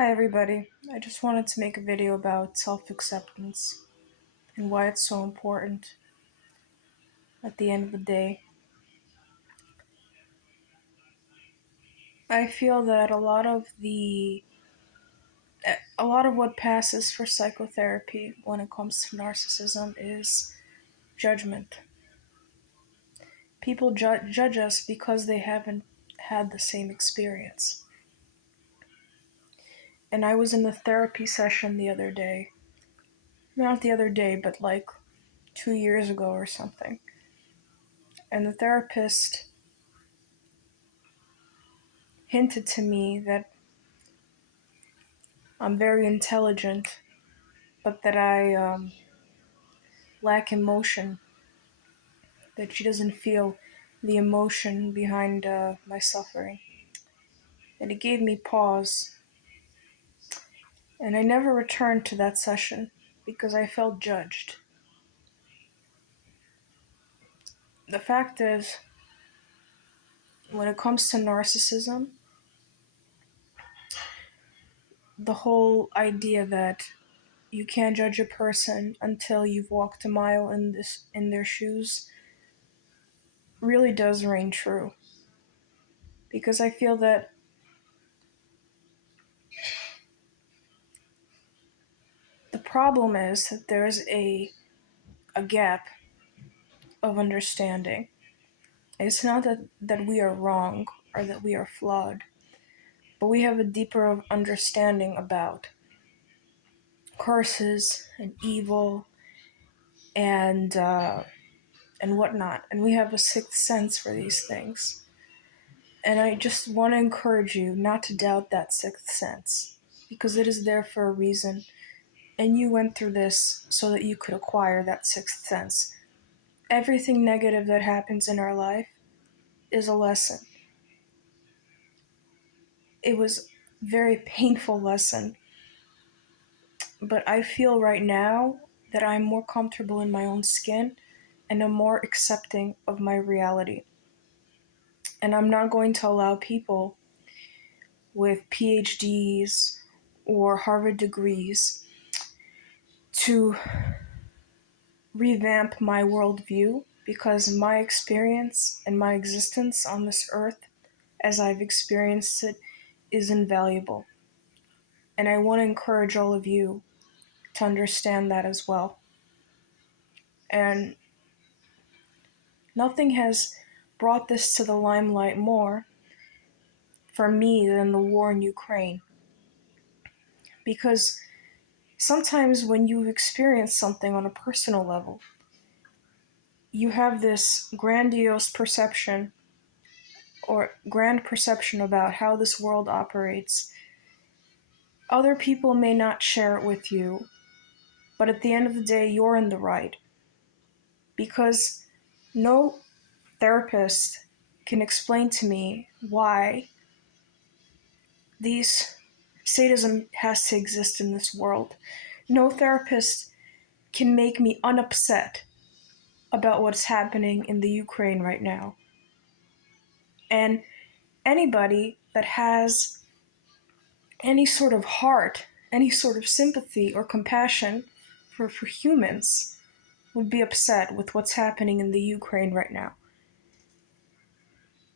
Hi everybody, I just wanted to make a video about self-acceptance and why it's so important at the end of the day. I feel that a lot of what passes for psychotherapy when it comes to narcissism is judgment. People judge us because they haven't had the same experience. And I was in a therapy session the other day. Not the other day, but like 2 years ago or something. And the therapist hinted to me that I'm very intelligent, but that I lack emotion, that she doesn't feel the emotion behind my suffering. And it gave me pause. And I never returned to that session because I felt judged. The fact is, when it comes to narcissism, the whole idea that you can't judge a person until you've walked a mile in their shoes really does ring true. Because I feel that the problem is that there's a gap of understanding. It's not that we are wrong or that we are flawed, but we have a deeper understanding about curses and evil and whatnot, and we have a sixth sense for these things. And I just want to encourage you not to doubt that sixth sense because it is there for a reason. And you went through this so that you could acquire that sixth sense. Everything negative that happens in our life is a lesson. It was a very painful lesson, but I feel right now that I'm more comfortable in my own skin and I'm more accepting of my reality. And I'm not going to allow people with PhDs or Harvard degrees to revamp my worldview because my experience and my existence on this earth, as I've experienced it, is invaluable. And I want to encourage all of you to understand that as well. And nothing has brought this to the limelight more for me than the war in Ukraine. Because sometimes when you experience something on a personal level, you have this grandiose perception or grand perception about how this world operates. Other people may not share it with you, but at the end of the day, you're in the right. Because no therapist can explain to me why these sadism has to exist in this world. No therapist can make me unupset about what's happening in the Ukraine right now. And anybody that has any sort of heart, any sort of sympathy or compassion for humans would be upset with what's happening in the Ukraine right now.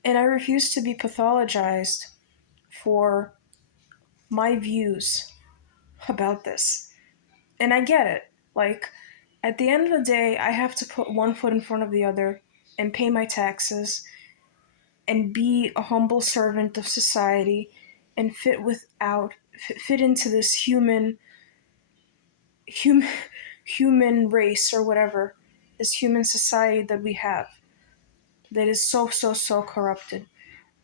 And I refuse to be pathologized for my views about this. And I get it. Like, at the end of the day, I have to put one foot in front of the other and pay my taxes and be a humble servant of society and fit into this human human race or whatever, this human society that we have that is so corrupted.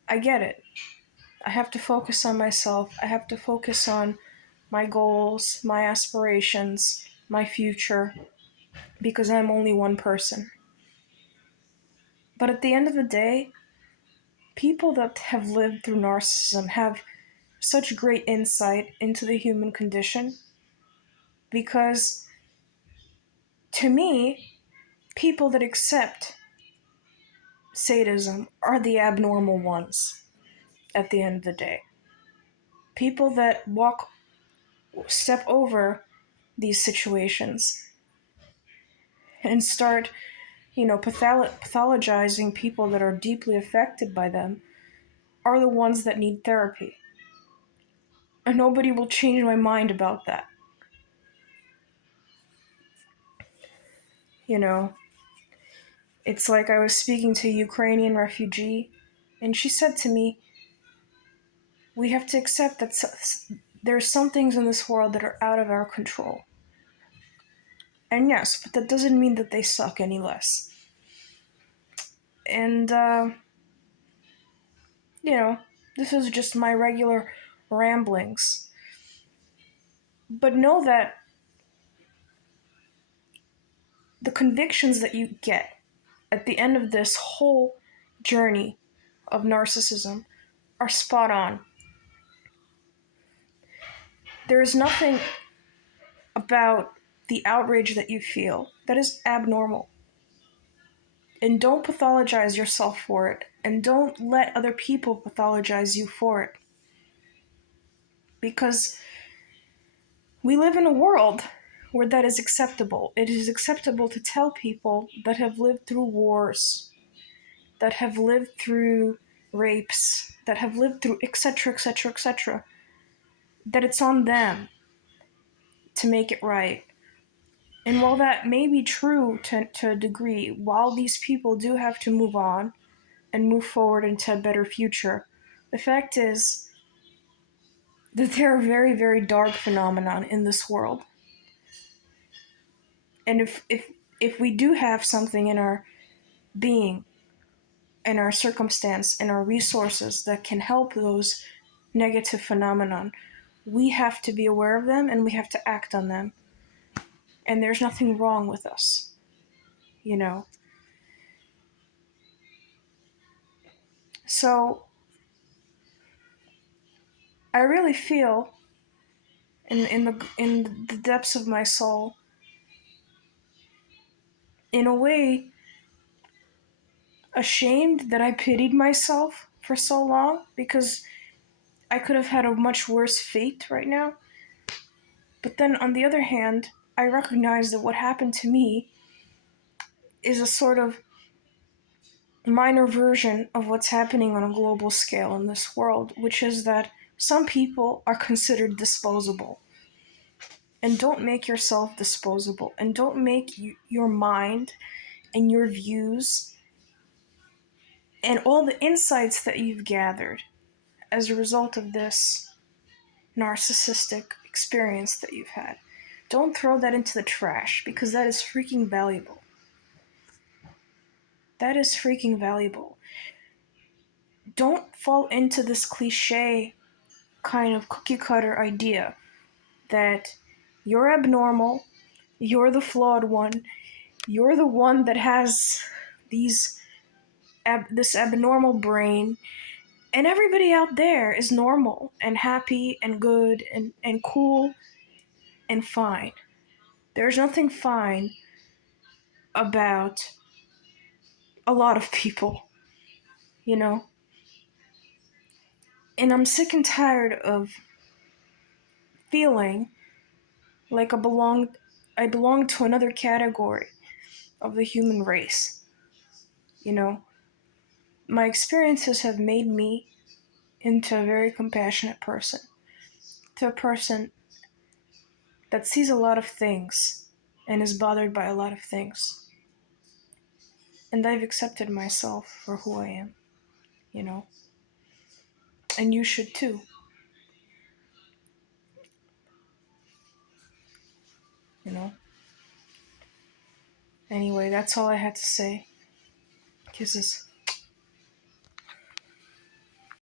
I get it. I have to focus on myself. I have to focus on my goals, my aspirations, my future, because I'm only one person. But at the end of the day, people that have lived through narcissism have such great insight into the human condition because to me, people that accept sadism are the abnormal ones at the end of the day. People that step over these situations and start, pathologizing people that are deeply affected by them are the ones that need therapy. And nobody will change my mind about that. You know, it's like I was speaking to a Ukrainian refugee, and she said to me, we have to accept that there are some things in this world that are out of our control. And yes, but that doesn't mean that they suck any less. And, you know, this is just my regular ramblings. But know that the convictions that you get at the end of this whole journey of narcissism are spot on. There is nothing about the outrage that you feel that is abnormal. And don't pathologize yourself for it. And don't let other people pathologize you for it. Because we live in a world where that is acceptable. It is acceptable to tell people that have lived through wars, that have lived through rapes, that have lived through etc., etc., etc., that it's on them to make it right. And while that may be true to a degree, while these people do have to move on and move forward into a better future, the fact is that there are very, very dark phenomenon in this world. And if we do have something in our being, in our circumstance, in our resources that can help those negative phenomenon, we have to be aware of them and we have to act on them. And there's nothing wrong with us, you know. So I really feel in the depths of my soul, in a way, ashamed that I pitied myself for so long, because I could have had a much worse fate right now. But then on the other hand, I recognize that what happened to me is a sort of minor version of what's happening on a global scale in this world, which is that some people are considered disposable. And don't make yourself disposable. And don't make your mind and your views and all the insights that you've gathered as a result of this narcissistic experience that you've had. Don't throw that into the trash, because that is freaking valuable. That is freaking valuable. Don't fall into this cliche kind of cookie cutter idea that you're abnormal, you're the flawed one, you're the one that has this abnormal brain, and everybody out there is normal and happy and good and cool and fine. There's nothing fine about a lot of people, you know? And I'm sick and tired of feeling like I belong to another category of the human race. You know, my experiences have made me into a very compassionate person, to a person that sees a lot of things and is bothered by a lot of things. And I've accepted myself for who I am, you know? And you should too, you know? Anyway, that's all I had to say. Kisses.